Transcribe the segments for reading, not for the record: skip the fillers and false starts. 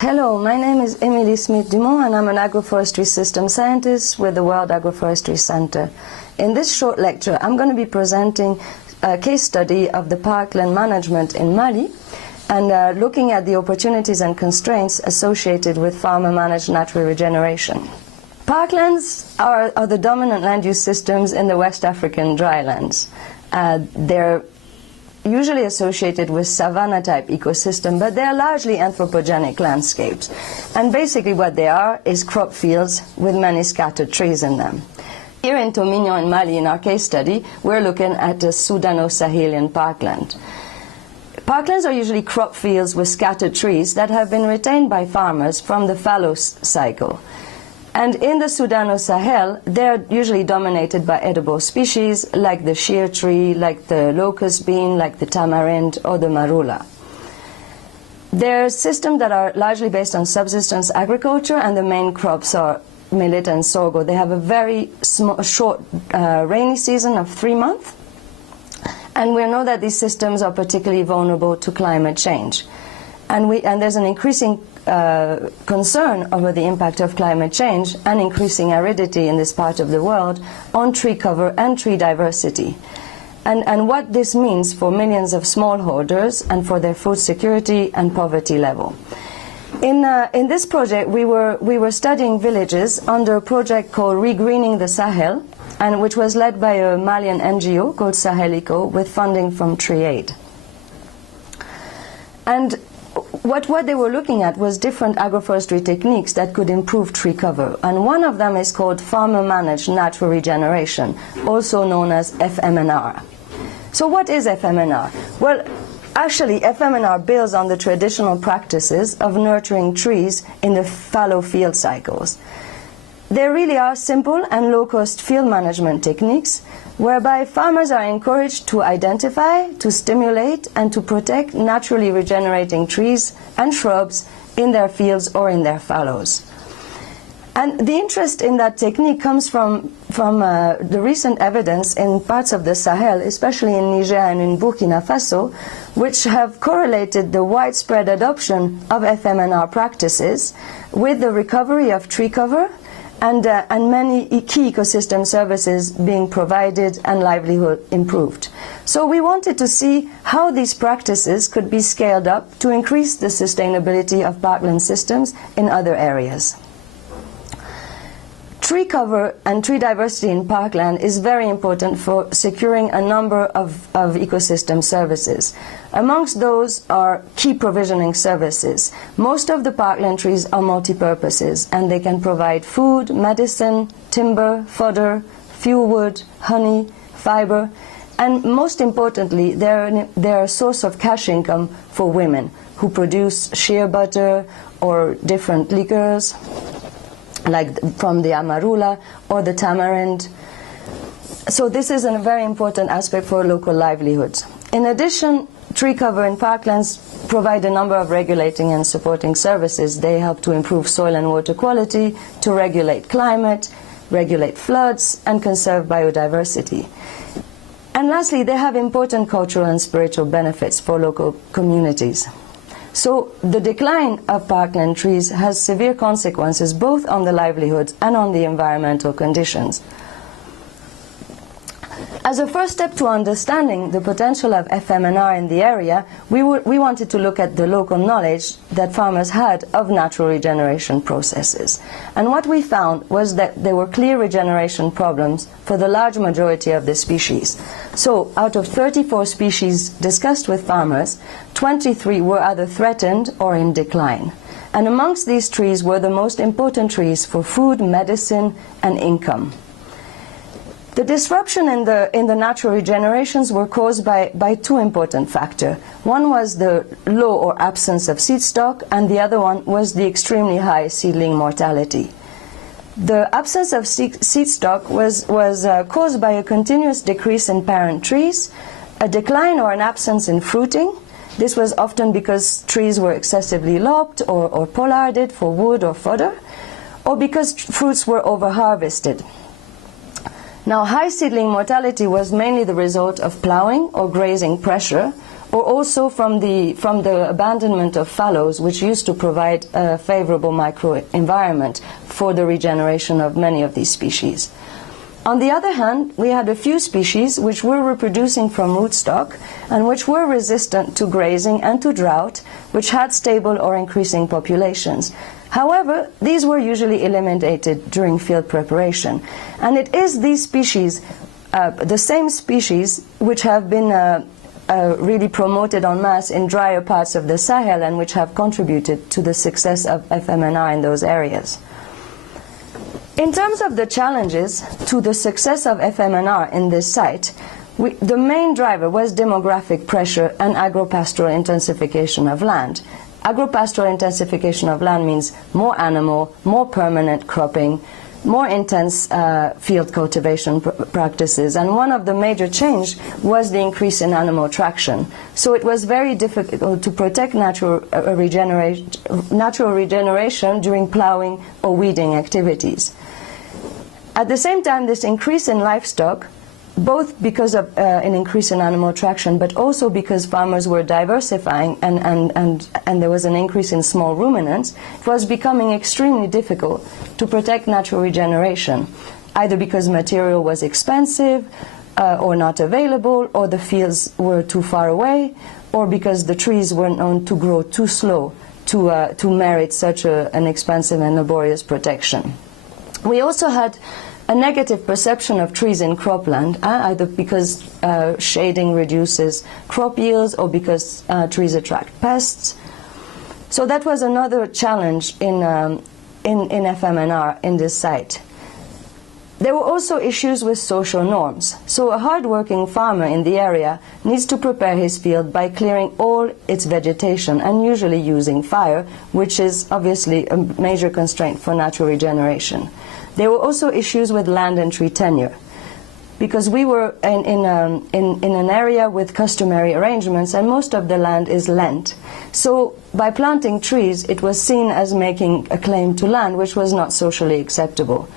Hello, my name is Emilie Smith and I'm an agroforestry system scientist with the World Agroforestry Center. In this short lecture, I'm going to be presenting a case study of the parkland management in Mali and looking at the opportunities and constraints associated with farmer-managed natural regeneration. Parklands are the dominant land use systems in the West African drylands. They're usually associated with savanna-type ecosystem, but they are largely anthropogenic landscapes. And basically what they are is crop fields with many scattered trees in them. Here in Tomignon in Mali, in our case study, we're looking at a Sudano-Sahelian parkland. Parklands are usually crop fields with scattered trees that have been retained by farmers from the fallow cycle. And in the Sudano-Sahel, they're usually dominated by edible species like the sheer tree, like the locust bean, like the tamarind, or the marula. They're systems that are largely based on subsistence agriculture, and the main crops are millet and sorghum. They have a very short rainy season of 3 months, and we know that these systems are particularly vulnerable to climate change. And there's an increasing concern over the impact of climate change and increasing aridity in this part of the world on tree cover and tree diversity. And what this means for millions of smallholders and for their food security and poverty level. In this project, we were studying villages under a project called Regreening the Sahel, and which was led by a Malian NGO called Sahelico with funding from Tree Aid. And what they were looking at was different agroforestry techniques that could improve tree cover. And one of them is called farmer-managed natural regeneration, also known as FMNR. So what is FMNR? Well, actually, FMNR builds on the traditional practices of nurturing trees in the fallow field cycles. There really are simple and low-cost field management techniques whereby farmers are encouraged to identify, to stimulate, and to protect naturally regenerating trees and shrubs in their fields or in their fallows. And the interest in that technique comes from the recent evidence in parts of the Sahel, especially in Niger and in Burkina Faso, which have correlated the widespread adoption of FMNR practices with the recovery of tree cover and many key ecosystem services being provided and livelihood improved. So we wanted to see how these practices could be scaled up to increase the sustainability of parkland systems in other areas. Tree cover and tree diversity in parkland is very important for securing a number of ecosystem services. Amongst those are key provisioning services. Most of the parkland trees are multi-purposes, and they can provide food, medicine, timber, fodder, fuel wood, honey, fiber, and most importantly, they're a source of cash income for women who produce shea butter or different liquors, like from the amarula or the tamarind. So this is a very important aspect for local livelihoods. In addition, tree cover in parklands provide a number of regulating and supporting services. They help to improve soil and water quality, to regulate climate, regulate floods, and conserve biodiversity. And lastly, they have important cultural and spiritual benefits for local communities. So the decline of parkland trees has severe consequences both on the livelihoods and on the environmental conditions. As a first step to understanding the potential of FMNR in the area, we wanted to look at the local knowledge that farmers had of natural regeneration processes. And what we found was that there were clear regeneration problems for the large majority of the species. So out of 34 species discussed with farmers, 23 were either threatened or in decline. And amongst these trees were the most important trees for food, medicine, and income. The disruption in the natural regenerations were caused by two important factors. One was the low or absence of seed stock, and the other one was the extremely high seedling mortality. The absence of seed stock was caused by a continuous decrease in parent trees, a decline or an absence in fruiting. This was often because trees were excessively lopped or pollarded for wood or fodder, or because fruits were over-harvested. Now, high seedling mortality was mainly the result of plowing or grazing pressure, or also from the abandonment of fallows, which used to provide a favorable microenvironment for the regeneration of many of these species. On the other hand, we had a few species which were reproducing from rootstock and which were resistant to grazing and to drought, which had stable or increasing populations. However, these were usually eliminated during field preparation. And it is these species, the same species, which have been really promoted en masse in drier parts of the Sahel and which have contributed to the success of FMNR in those areas. In terms of the challenges to the success of FMNR in this site, the main driver was demographic pressure and agropastoral intensification of land. Agropastoral intensification of land means more animal, more permanent cropping, more intense field cultivation practices, and one of the major change was the increase in animal traction. So it was very difficult to protect natural regeneration during plowing or weeding activities. At the same time, this increase in livestock, both because of an increase in animal traction, but also because farmers were diversifying and there was an increase in small ruminants, it was becoming extremely difficult to protect natural regeneration, either because material was expensive or not available, or the fields were too far away, or because the trees were known to grow too slow to merit such an expensive and laborious protection. We also had a negative perception of trees in cropland, either because shading reduces crop yields or because trees attract pests. So that was another challenge in FMNR in this site. There were also issues with social norms. So a hard-working farmer in the area needs to prepare his field by clearing all its vegetation and usually using fire, which is obviously a major constraint for natural regeneration. There were also issues with land and tree tenure, because we were in an area with customary arrangements, and most of the land is lent. So by planting trees, it was seen as making a claim to land, which was not socially acceptable.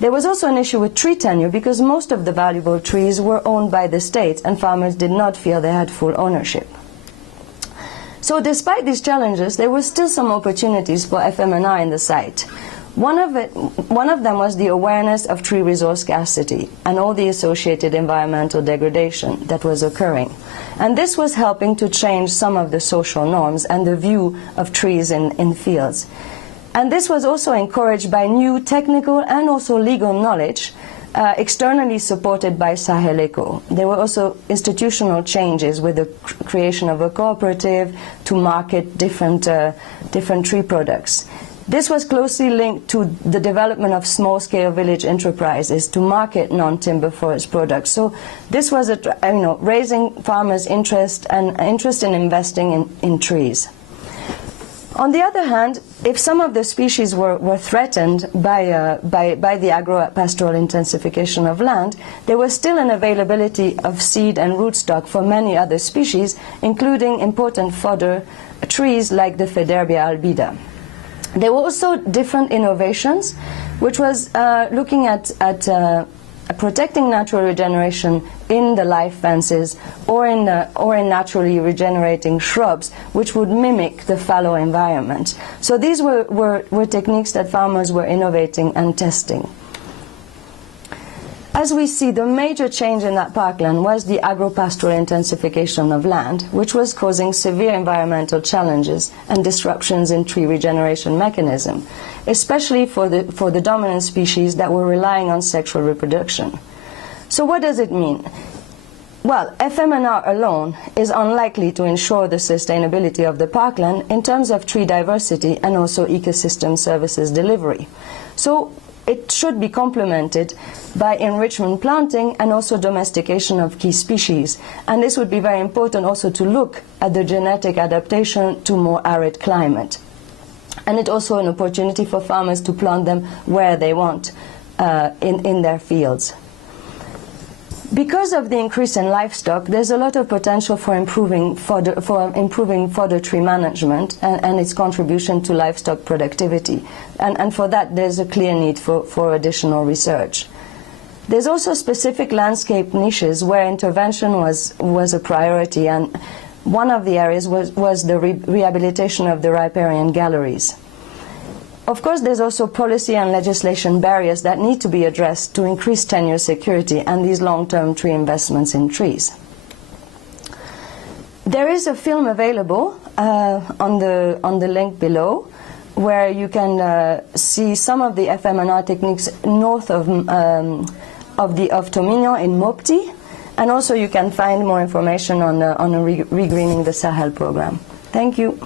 There was also an issue with tree tenure, because most of the valuable trees were owned by the state, and farmers did not feel they had full ownership. So despite these challenges, there were still some opportunities for FMNR in the site. One of them was the awareness of tree resource scarcity and all the associated environmental degradation that was occurring. And this was helping to change some of the social norms and the view of trees in fields. And this was also encouraged by new technical and also legal knowledge externally supported by Sahel Eco. There were also institutional changes with the creation of a cooperative to market different tree products. This was closely linked to the development of small-scale village enterprises to market non-timber forest products. So this was raising farmers' interest in investing in trees. On the other hand, if some of the species were threatened by the agro-pastoral intensification of land, there was still an availability of seed and rootstock for many other species, including important fodder trees like the Federbia albida. There were also different innovations, which was looking at protecting natural regeneration in the live fences or in naturally regenerating shrubs, which would mimic the fallow environment. So these were techniques that farmers were innovating and testing. As we see, the major change in that parkland was the agropastoral intensification of land, which was causing severe environmental challenges and disruptions in tree regeneration mechanism, especially for the dominant species that were relying on sexual reproduction. So what does it mean? Well, FMNR alone is unlikely to ensure the sustainability of the parkland in terms of tree diversity and also ecosystem services delivery. So it should be complemented by enrichment planting and also domestication of key species. And this would be very important also to look at the genetic adaptation to more arid climate. And it's also an opportunity for farmers to plant them where they want in their fields. Because of the increase in livestock, there's a lot of potential for improving fodder tree management and its contribution to livestock productivity. And for that, there's a clear need for additional research. There's also specific landscape niches where intervention was a priority, and One of the areas was the rehabilitation of the riparian galleries. Of course, there's also policy and legislation barriers that need to be addressed to increase tenure security and these long-term tree investments in trees. There is a film available on the link below, where you can see some of the FMNR techniques north of Tomignan in Mopti, and also you can find more information on regreening the Sahel program. Thank you.